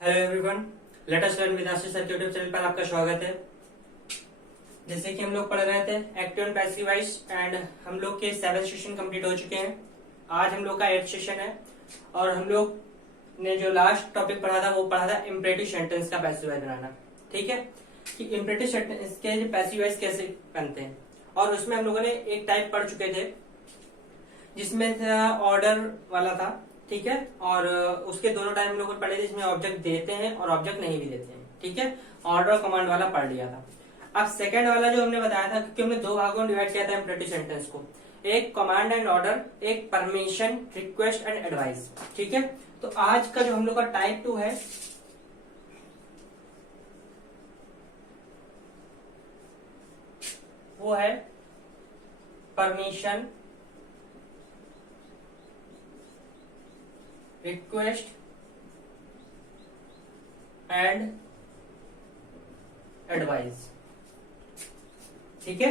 Hello everyone, let us learn with Ashish sir के YouTube channel पर आपका स्वागत है। जैसे कि हम लोग पढ़ रहे थे active and passive voice and हम लोग के 7 सेशन कंप्लीट हो चुके हैं। आज हम लोग का 8th सेशन है और हम लोग ने जो लास्ट टॉपिक पढ़ा था वो पढ़ा था इम्परेटिव सेंटेंस का पैसिव वॉइस बनाना। ठीक है कि इम्परेटिव सेंटेंस के पैसिव वॉइस कैसे बनते हैं, और उसमें हम लोगों ने एक टाइप पढ़ चुके थे जिसमें था ऑर्डर वाला था। ठीक है, और उसके दोनों टाइम हम लोग पढ़े थे जिसमें ऑब्जेक्ट देते हैं और ऑब्जेक्ट नहीं भी देते हैं। ठीक है, ऑर्डर और कमांड वाला पढ़ लिया था। अब सेकंड वाला जो हमने बताया था, क्योंकि हमने दो भागों में डिवाइड किया था इम्परेटिव सेंटेंस को, एक कमांड एंड ऑर्डर, एक परमिशन, रिक्वेस्ट एंड एडवाइस। ठीक है, तो आज का जो हम लोग का टाइप 2 है वो है परमिशन, रिक्वेस्ट एंड एडवाइस। ठीक है,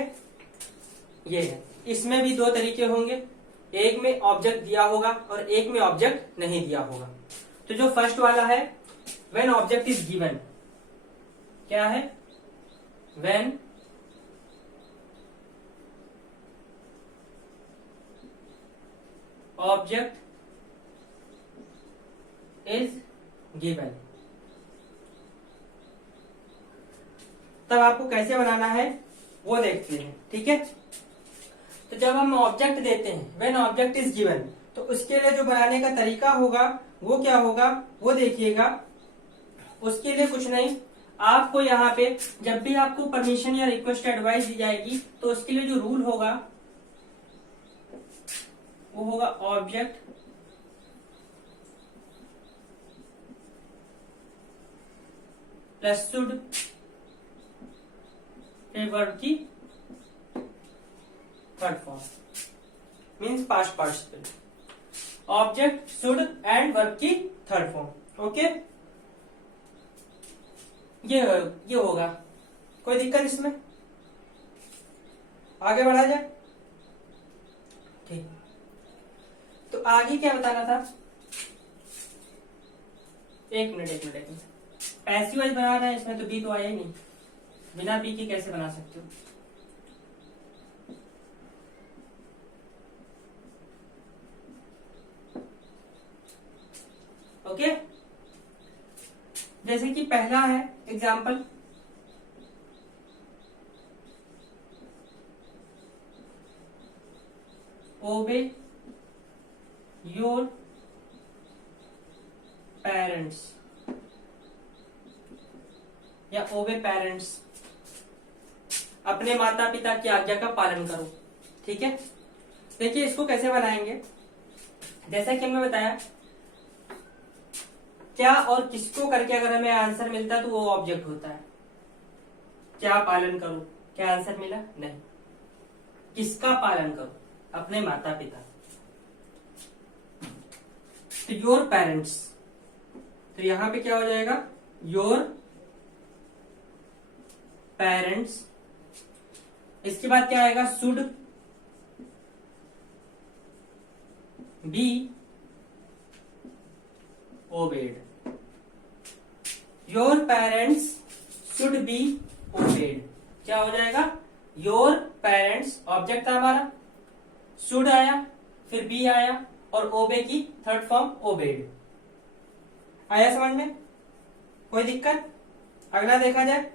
ये है। इसमें भी दो तरीके होंगे, एक में ऑब्जेक्ट दिया होगा और एक में ऑब्जेक्ट नहीं दिया होगा। तो जो फर्स्ट वाला है व्हेन ऑब्जेक्ट इज गिवन, क्या है? व्हेन ऑब्जेक्ट इज गिवन, तब आपको कैसे बनाना है वो देखते हैं। ठीक है, तो जब हम ऑब्जेक्ट देते हैं व्हेन ऑब्जेक्ट इज गिवन, तो उसके लिए जो बनाने का तरीका होगा वो क्या होगा वो देखिएगा। उसके लिए कुछ नहीं, आपको यहाँ पे जब भी आपको परमिशन या रिक्वेस्ट एडवाइस दी जाएगी तो उसके लिए जो रूल होगा वो होगा ऑब्जेक्ट प्लस शुड वर्ब की third form, means past participle. Object should and verb की थर्ड फॉर्म। ओके, ये होगा। कोई दिक्कत इसमें? आगे बढ़ा जाए। ठीक, तो आगे क्या बताना था? एक मिनट। पैसिव वॉइस बना रहे हैं, इसमें तो बी तो आया ही नहीं, बिना बी के कैसे बना सकते हो? ओके, जैसे कि पहला है एग्जाम्पल, ओबे योर पेरेंट्स या ओबे पेरेंट्स, अपने माता पिता की आज्ञा का पालन करो। ठीक है, देखिए इसको कैसे बनाएंगे। जैसा कि हमने बताया, क्या और किसको करके अगर हमें आंसर मिलता है तो वो ऑब्जेक्ट होता है। क्या पालन करो, क्या आंसर मिला? नहीं। किसका पालन करो? अपने माता पिता। तो योर पेरेंट्स, तो यहां पे क्या हो जाएगा? Your parents. इसके बाद क्या आएगा? Should be obeyed. Your parents should be obeyed. क्या हो जाएगा? योर पेरेंट्स ऑब्जेक्ट था हमारा, शुड आया, फिर बी आया और ओबे की थर्ड फॉर्म ओबेड। आया समझ में? कोई दिक्कत? अगला देखा जाए।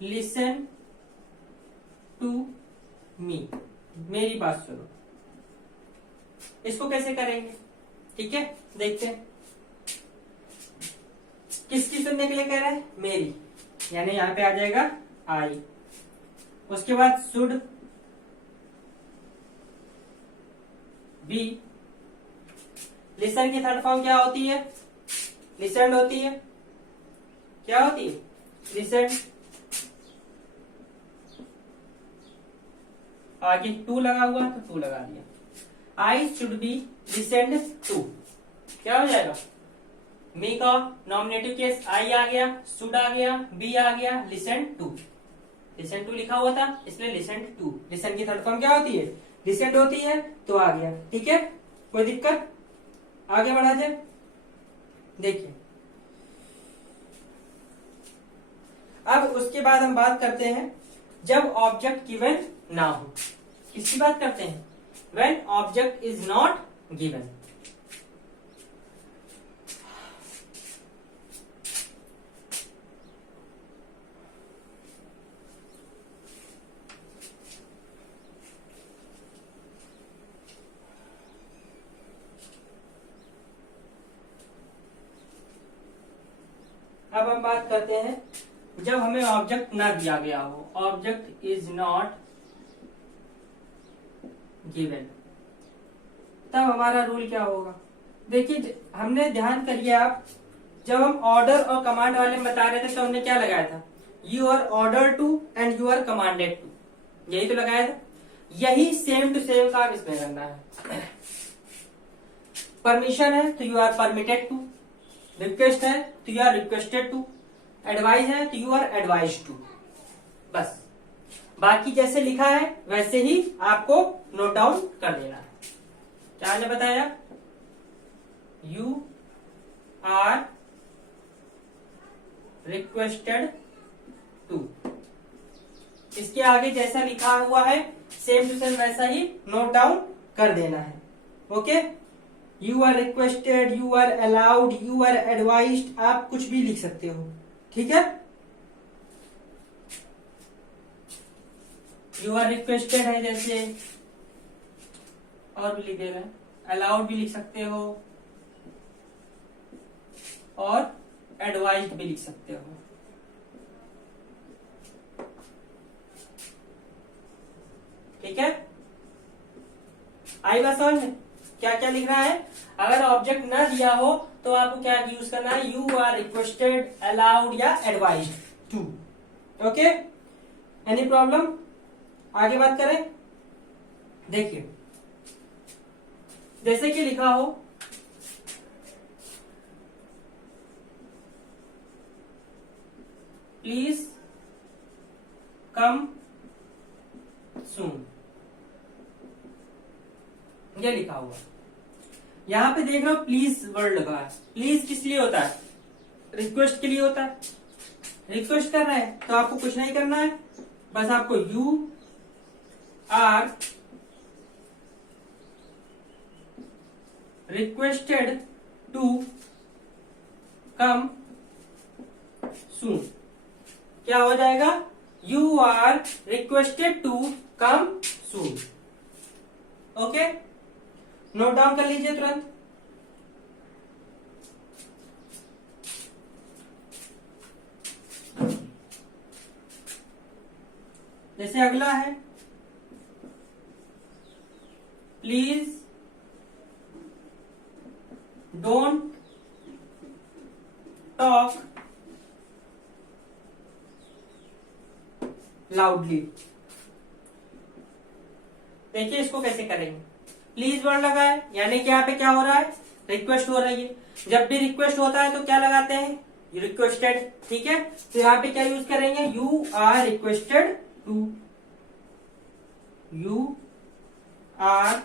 लिसन टू मी, मेरी बात सुनो। इसको कैसे करेंगे? ठीक है, देखते हैं। किसकी सुनने के लिए कह रहा है? मेरी, यानी यहां पे आ जाएगा आई। उसके बाद शुड बी। लिसन की थर्ड फॉर्म क्या होती है? लिसन होती है। क्या होती है? लिसन। आगे टू लगा हुआ तो टू लगा दिया। I should be listened to. क्या हो जाएगा? मी का नॉमिनेटिव केस आई आ गया, शुड आ गया, बी आ गया, लिसन टू। लिसन टू लिखा हुआ था इसलिए लिसन टू। लिसन की थर्ड फॉर्म क्या होती है? लिसेंड होती है, तो आ गया। ठीक है, कोई दिक्कत? आगे बढ़ा जाए। देखिए अब उसके बाद हम बात करते हैं जब ऑब्जेक्ट गिवन ना हो। किसकी बात करते हैं? When object is not given. अब हम बात करते हैं जब हमें ऑब्जेक्ट ना दिया गया हो, ऑब्जेक्ट इज नॉट गिवन, तब हमारा रूल क्या होगा? देखिए हमने ध्यान करिए आप, जब हम ऑर्डर और कमांड वाले में बता रहे थे तो हमने क्या लगाया था? You are ordered to and you are commanded to, यही तो लगाया था। यही सेम टू सेम काम इसमें करना है। परमिशन है तो you are permitted to, request है तो you are requested to, advice है तो यू आर एडवाइज टू। बस बाकी जैसे लिखा है वैसे ही आपको नोट डाउन कर देना है। क्या हमने बताया? यू आर रिक्वेस्टेड टू, इसके आगे जैसा लिखा हुआ है सेम टू सेम वैसा ही नोट डाउन कर देना है। Okay, you are requested, you are allowed, you are advised, आप कुछ भी लिख सकते हो। ठीक है, यू आर रिक्वेस्टेड है जैसे, और भी लिख दे रहे हैं, अलाउड भी लिख सकते हो और एडवाइज्ड भी लिख सकते हो। ठीक है, आई बात समझ में? क्या क्या लिखना है? अगर ऑब्जेक्ट ना दिया हो तो आपको क्या यूज करना है? यू आर रिक्वेस्टेड, अलाउड या advised to. Okay, any problem? आगे बात करें। देखिए जैसे कि लिखा हो प्लीज कम सून, ये लिखा हुआ। यहां पे देख रहे हो प्लीज वर्ड लगा है। प्लीज किस लिए होता है? रिक्वेस्ट के लिए होता है। रिक्वेस्ट कर रहे हैं तो आपको कुछ नहीं करना है, बस आपको you are requested to come soon, क्या हो जाएगा? You are requested to come soon. Okay, note down कर लीजिए तुरंत। जैसे अगला है प्लीज डोंट टॉक लाउडली। देखिए इसको कैसे करेंगे। प्लीज वर्ड लगा है यानी कि यहाँ पे क्या हो रहा है? रिक्वेस्ट हो रही है। जब भी रिक्वेस्ट होता है तो क्या लगाते हैं? रिक्वेस्टेड। ठीक है, तो यहाँ पे क्या यूज करेंगे? You are requested to, you are,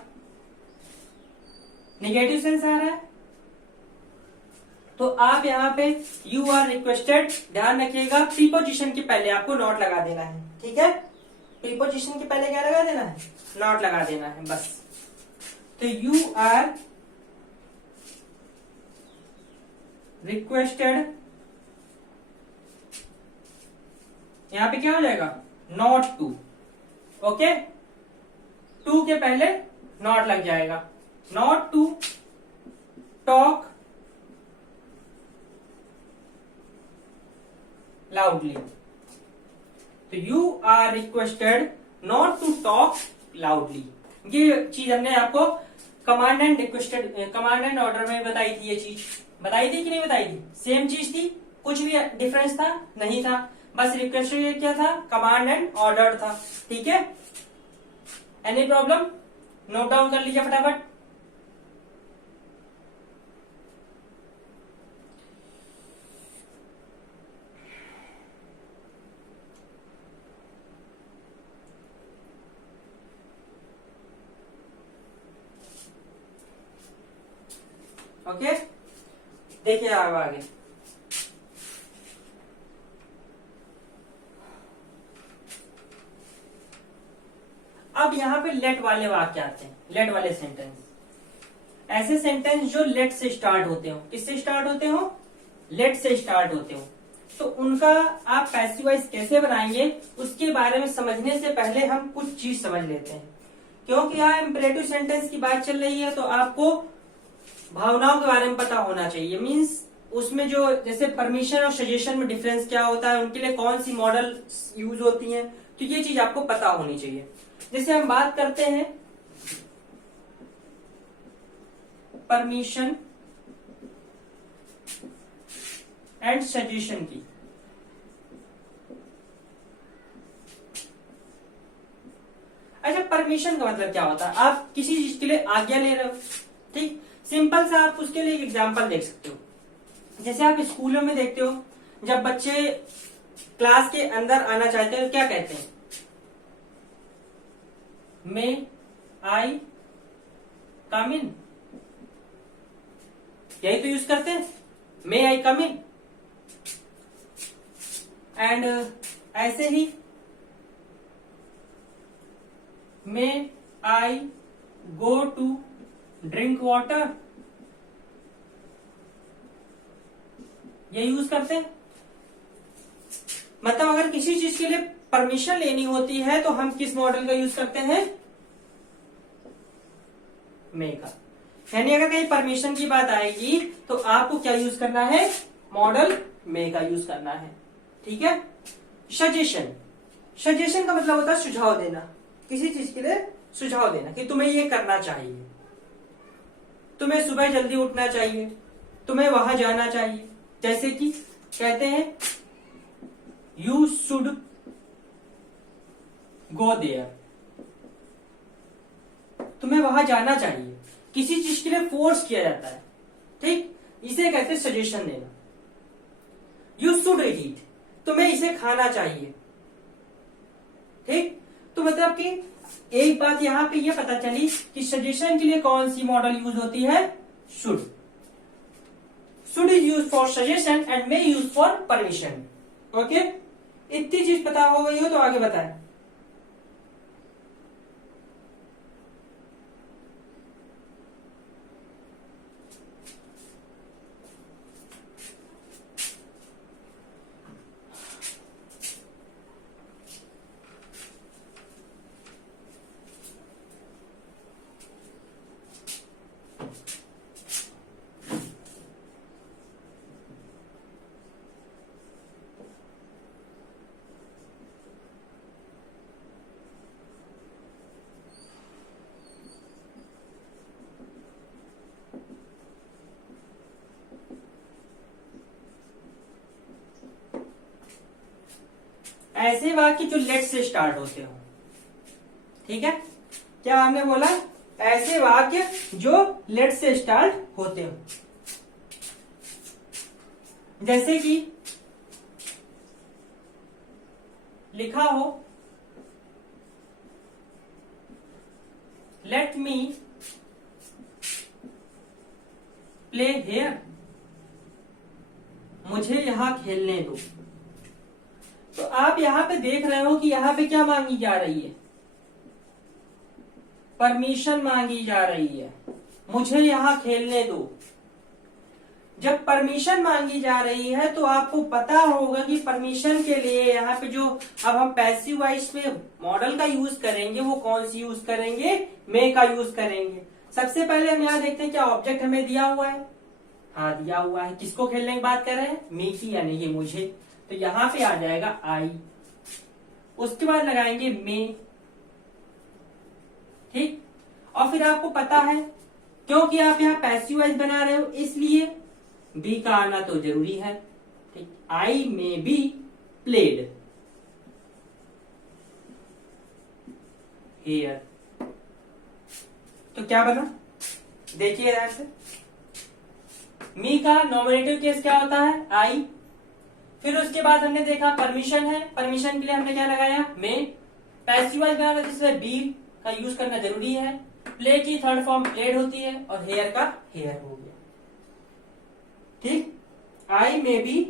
negative sense आ रहा है तो आप यहाँ पे यू आर रिक्वेस्टेड, ध्यान रखिएगा प्रीपोजिशन के पहले आपको नॉट लगा देना है। ठीक है, प्रीपोजिशन के पहले क्या लगा देना है? नॉट लगा देना है बस। तो यू आर रिक्वेस्टेड, यहां पे क्या हो जाएगा? Not to. ओके, टू के पहले नॉट लग जाएगा। Not to talk loudly. तो you are requested not to talk loudly. ये चीज हमने आपको command and requested, command and order में बताई थी। ये चीज बताई थी कि नहीं बताई थी? सेम चीज थी, कुछ भी डिफरेंस था? नहीं था, बस रिक्वेस्टेड क्या था? कमांड एंड ऑर्डर था। ठीक है, एनी प्रॉब्लम? नोट डाउन कर लीजिए फटाफट। ओके, देखिए अब आगे। अब यहाँ पे लेट वाले वाक्य आते हैं, लेट वाले सेंटेंस। ऐसे सेंटेंस जो लेट से स्टार्ट होते हो, किससे स्टार्ट होते हो, लेट से स्टार्ट होते हो, तो उनका आप पैसिव वॉइस कैसे बनाएंगे उसके बारे में समझने से पहले हम कुछ चीज समझ लेते हैं। क्योंकि यहाँ इम्परेटिव सेंटेंस की बात चल रही है तो आपको भावनाओं के बारे में पता होना चाहिए। मीन्स उसमें जो जैसे परमिशन और सजेशन में डिफरेंस क्या होता है, उनके लिए कौन सी मॉडल यूज होती है, तो ये चीज आपको पता होनी चाहिए। जैसे हम बात करते हैं परमिशन एंड सजेशन की। अच्छा, परमिशन का मतलब क्या होता है, आप किसी चीज के लिए आज्ञा ले रहे हो, ठीक। सिंपल सा आप उसके लिए एक एग्जांपल देख सकते हो। जैसे आप स्कूलों में देखते हो, जब बच्चे क्लास के अंदर आना चाहते हैं तो क्या कहते हैं, मे आई कम इन, यही तो यूज करते हैं, मे आई कम इन। एंड ऐसे ही मे आई गो टू ड्रिंक वाटर, ये यूज करते हैं। मतलब अगर किसी चीज के लिए परमिशन लेनी होती है तो हम किस मॉडल का यूज करते हैं, मे का। यानी अगर कहीं परमिशन की बात आएगी तो आपको क्या यूज करना है, मॉडल मे का यूज करना है, ठीक है। सजेशन, सजेशन का मतलब होता है सुझाव देना, किसी चीज के लिए सुझाव देना कि तुम्हें ये करना चाहिए, तुम्हें सुबह जल्दी उठना चाहिए, तुम्हें वहां जाना चाहिए। जैसे कि कहते हैं यू शुड गो देयर, तुम्हें वहां जाना चाहिए, किसी चीज के लिए फोर्स किया जाता है, ठीक, इसे कहते हैं सजेशन देना। यू शुड ईट, तुम्हें इसे खाना चाहिए, ठीक। तो मतलब कि एक बात यहां पे ये पता चली कि सजेशन के लिए कौन सी मॉडल यूज होती है, should. Should is use for suggestion and may use for permission. Okay, इतनी चीज पता हो गई हो तो आगे बताएं। ऐसे वाक्य जो लेट से स्टार्ट होते हो, ठीक है। क्या हमने बोला, ऐसे वाक्य जो लेट से स्टार्ट होते हो। जैसे कि लिखा हो लेट मी प्ले हेयर, मुझे यहां खेलने दो। तो आप यहां पे देख रहे हो कि यहां पे क्या मांगी जा रही है, परमिशन मांगी जा रही है, मुझे यहां खेलने दो। जब परमिशन मांगी जा रही है तो आपको पता होगा कि परमिशन के लिए यहाँ पे जो अब हम पैसिव वॉइस पे मॉडल का यूज करेंगे वो कौन सी यूज करेंगे, मे का यूज करेंगे। सबसे पहले हम यहाँ देखते हैं क्या ऑब्जेक्ट हमें दिया हुआ है, हाँ दिया हुआ है, किसको खेलने की बात कर रहे हैं, मी की, यानी कि मुझे। तो यहाँ पे आ जाएगा आई, उसके बाद लगाएंगे मे, ठीक। और फिर आपको पता है क्योंकि आप यहाँ पैसिव वॉइस बना रहे हो इसलिए बी का आना तो जरूरी है, ठीक। I may be played here, तो क्या बना, देखिए ध्यान से। मी का नॉमिनेटिव केस क्या होता है, आई। फिर उसके बाद हमने देखा परमिशन है, परमिशन के लिए हमने क्या लगाया, मे। पैसिव वॉइस बना जिसमें बी का यूज करना जरूरी है। प्ले की थर्ड फॉर्म प्लेड होती है और हेयर का हेयर हो गया, ठीक, I may be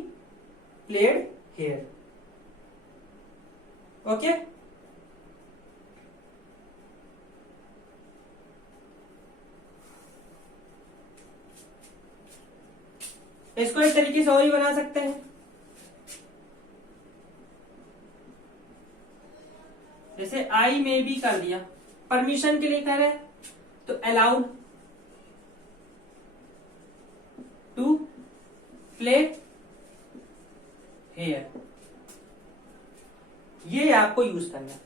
played here. Okay, इसको एक तरीके से और ही बना सकते हैं। जैसे आई मे बी कर दिया, परमिशन के लिए कर रहे हैं तो अलाउड टू प्ले हेयर, ये आपको यूज करना है।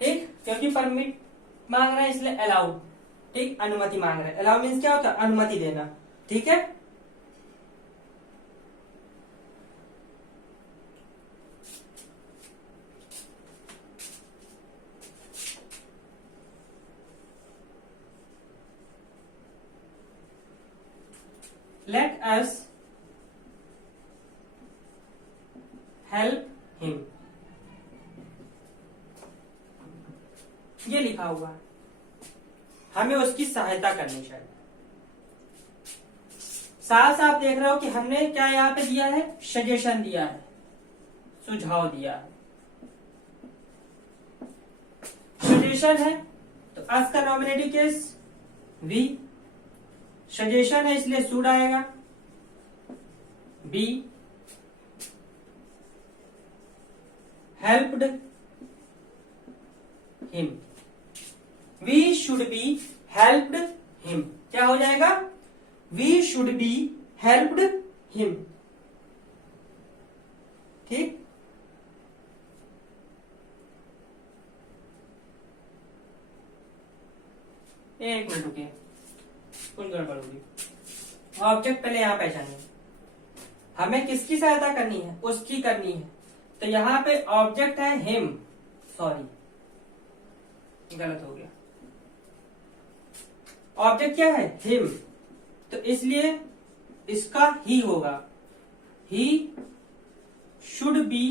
ठीक, क्योंकि परमिट मांग रहा है इसलिए अलाउड, ठीक, अनुमति मांग रहा है। अलाउ मीन्स क्या होता है? अनुमति देना। ठीक है, लेट अस हेल्प हिम, ये लिखा हुआ है, हमें उसकी सहायता करनी चाहिए। साथ साथ देख रहे हो कि हमने क्या यहाँ पे दिया है? सजेशन दिया है, सुझाव दिया है। सजेशन है तो अस का नॉमिनेटिव केस वी, सजेशन है इसलिए शुड आएगा be, helped him, we should be helped him, क्या हो जाएगा? We should be helped him. ठीक, एक मिनट रुकिए, कुछ गड़बड़ होगी। ऑब्जेक्ट पहले यहां पहचानिए, हमें किसकी सहायता करनी है? उसकी करनी है। तो यहां पे ऑब्जेक्ट है हिम, सॉरी गलत हो गया, ऑब्जेक्ट क्या है? हिम, तो इसलिए इसका ही होगा, ही शुड बी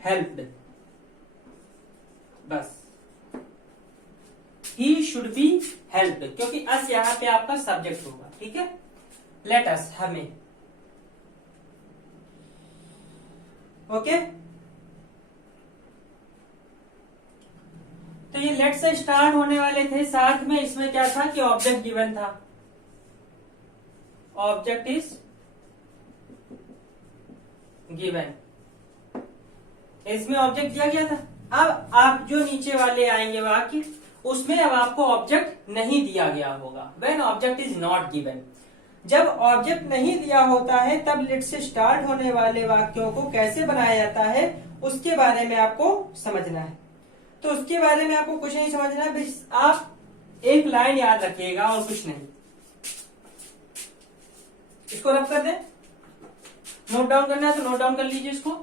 हेल्प्ड, बस ही शुड बी हेल्प्ड, क्योंकि अस यहां पे आपका सब्जेक्ट होगा। ठीक है, लेट अस, हमें। ओके, तो ये लेट से स्टार्ट होने वाले थे, साथ में इसमें क्या था कि ऑब्जेक्ट गिवन था, ऑब्जेक्ट इज गिवन, इसमें ऑब्जेक्ट दिया गया था। अब आप जो नीचे वाले आएंगे वाक्य, उसमें अब आपको ऑब्जेक्ट नहीं दिया गया होगा। When object is not given, जब ऑब्जेक्ट नहीं दिया होता है तब लेट से स्टार्ट होने वाले वाक्यों को कैसे बनाया जाता है उसके बारे में आपको समझना है। तो उसके बारे में आपको कुछ नहीं समझना है, बस आप एक लाइन याद रखिएगा और कुछ नहीं। इसको रब कर दें, नोट डाउन करना है तो नोट डाउन कर लीजिए इसको।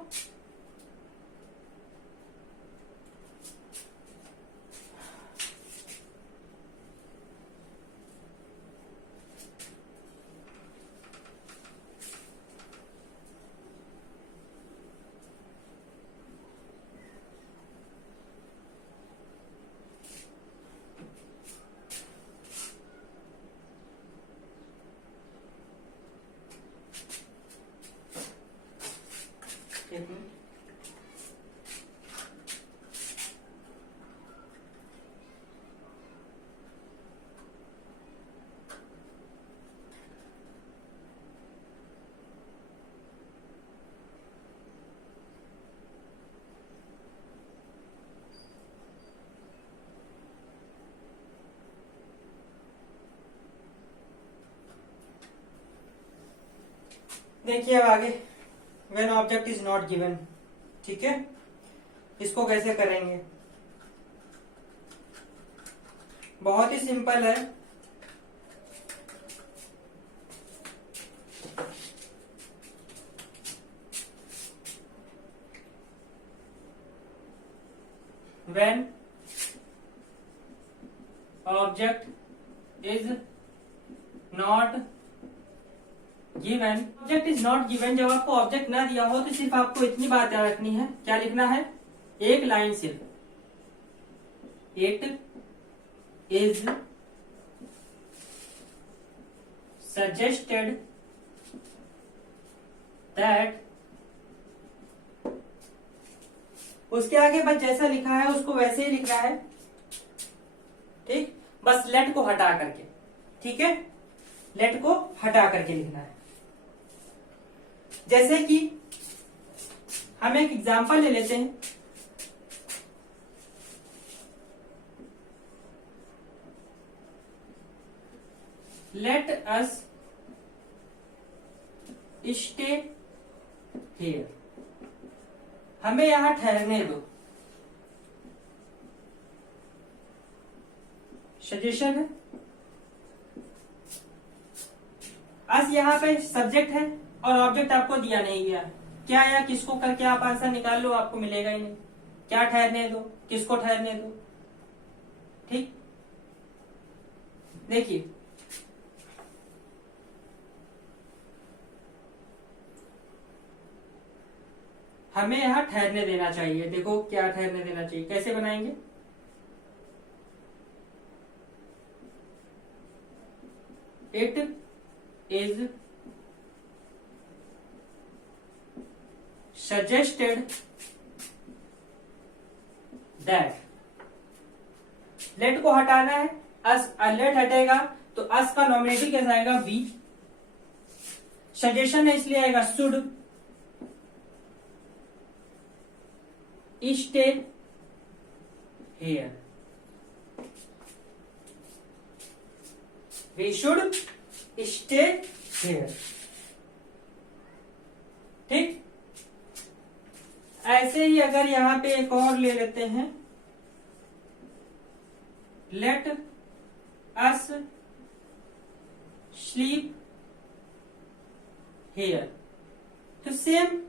एक मिनट, देखिए अब आगे, when object is not given. ठीक है, इसको कैसे करेंगे? बहुत ही सिंपल है। When object is not given, object is not given, जब आपको ऑब्जेक्ट ना दिया हो तो सिर्फ आपको इतनी बात याद रखनी है। क्या लिखना है? एक लाइन सिर्फ, इट इज suggested that, उसके आगे बस जैसा लिखा है उसको वैसे ही लिखना है, ठीक, बस लेट को हटा करके, ठीक है, लेट को हटा करके लिखना है। जैसे कि हम एक एग्जांपल ले लेते हैं, लेट अस स्टे हियर, हमें यहां ठहरने दो, सजेशन है। अस यहाँ पे सब्जेक्ट है और ऑब्जेक्ट आपको दिया नहीं गया, क्या या किसको करके आप आंसर निकाल लो, आपको मिलेगा ही नहीं। क्या ठहरने दो, किसको ठहरने दो, ठीक। देखिए हमें यहां ठहरने देना चाहिए, देखो क्या ठहरने देना चाहिए, कैसे बनाएंगे, it is suggested that, let को हटाना है, अस, लेट हटेगा तो अस का नॉमिनेटिव कैसा आएगा, वी, सजेशन है इसलिए आएगा should, stay here, we should stay here, ठीक। ऐसे ही अगर यहां पे एक और ले लेते हैं, लेट अस स्लीप हियर, तो same,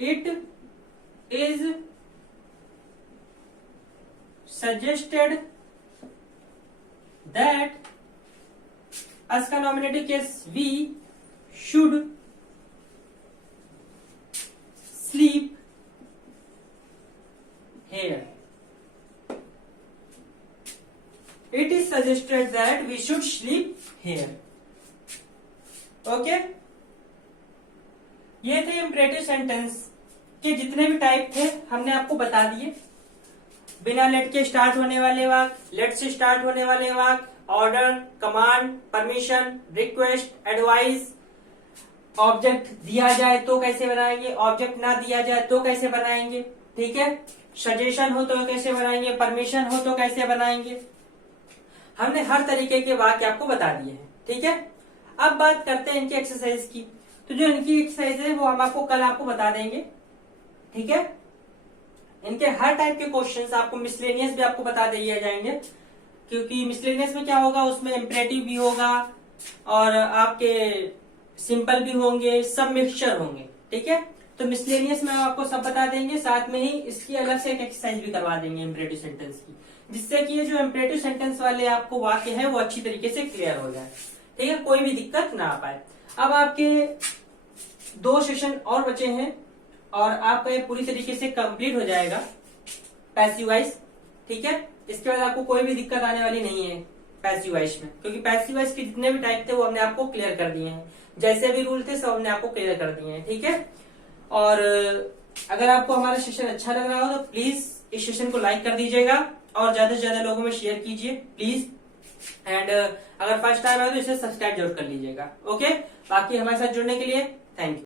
it is suggested that, us का nominative case we should sleep here, it is suggested that we should sleep here, okay. ये थे इंपरेटिव सेंटेंस के जितने भी टाइप थे हमने आपको बता दिए। बिना लेट के स्टार्ट होने वाले वाक्य, लेट से स्टार्ट होने वाले वाक्य, order, command, permission, request, advice, object दिया जाए तो कैसे बनाएंगे, ऑब्जेक्ट ना दिया जाए तो कैसे बनाएंगे, ठीक है, सजेशन हो तो कैसे बनाएंगे, परमिशन हो तो कैसे बनाएंगे, हमने हर तरीके के वाक्य आपको बता दिए हैं, ठीक है। अब बात करते हैं इनकी एक्सरसाइज की, तो जो इनकी एक्सरसाइज है वो हम आपको कल आपको बता देंगे, ठीक है। इनके हर टाइप के क्वेश्चंस आपको मिसलेनियस भी आपको बता दिए जाएंगे, क्योंकि मिसलेनियस में क्या होगा, उसमें इंपरेटिव भी होगा और आपके सिंपल भी होंगे, सब मिक्सचर होंगे, ठीक है। तो मिसलेनियस में हम आपको सब बता देंगे, साथ में ही इसकी अलग से एक एक्सरसाइज भी करवा देंगे इंपरेटिव सेंटेंस की, जिससे कि ये जो इंपरेटिव सेंटेंस वाले आपको वाक्य है वो अच्छी तरीके से क्लियर हो जाए, ठीक है, कोई भी दिक्कत ना आ पाए। अब आपके 2 सेशन और बचे हैं और आपका ये पूरी तरीके से कंप्लीट हो जाएगा पैसिव वॉइस, ठीक है। इसके बाद आपको कोई भी दिक्कत आने वाली नहीं है पैसिव वॉइस में, क्योंकि पैसिव वॉइस के जितने भी टाइप थे वो हमने आपको क्लियर कर दिए हैं, जैसे भी रूल थे सब हमने आपको क्लियर कर दिए हैं, ठीक है। और अगर आपको हमारा सेशन अच्छा लग रहा हो तो प्लीज इस सेशन को लाइक कर दीजिएगा और ज्यादा से ज्यादा लोगों में शेयर कीजिए प्लीज, एंड अगर फर्स्ट टाइम आए तो इसे सब्सक्राइब जरूर कर लीजिएगा, ओके। बाकी हमारे साथ जुड़ने के लिए थैंक यू।